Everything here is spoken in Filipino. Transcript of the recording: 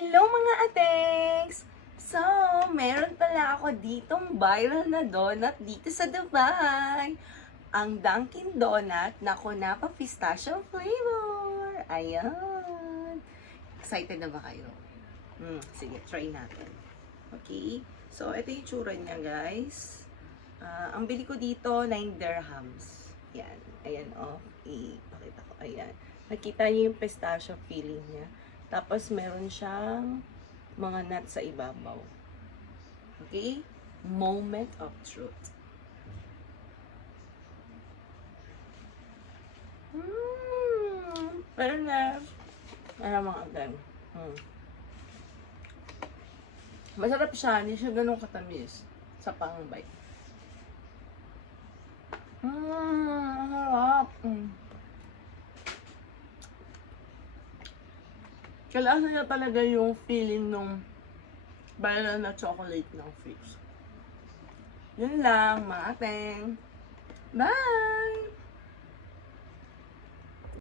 Hello mga ateks! So, meron pala ako ditong viral na donut dito sa Dubai. Ang Dunkin Donut na kunapa pistachio flavor. Ayan. Excited na ba kayo? Sige, try natin. Okay? So, ito yung tsura niya, guys. Ang bili ko dito, 9 dirhams. Yan. Ayan, oh. Ipakita ko. Ayan. Nakita niyo yung pistachio feeling niya. Tapos, meron siyang mga nuts sa ibabaw. Okay? Moment of truth. Fairness. Ano mga agad. Masarap siya. Hindi siya ganun katamis sa pang-bite. Masarap. Kalasa niya talaga yung feeling nung banana na chocolate ng fix. Yun lang, mga ateng. Bye!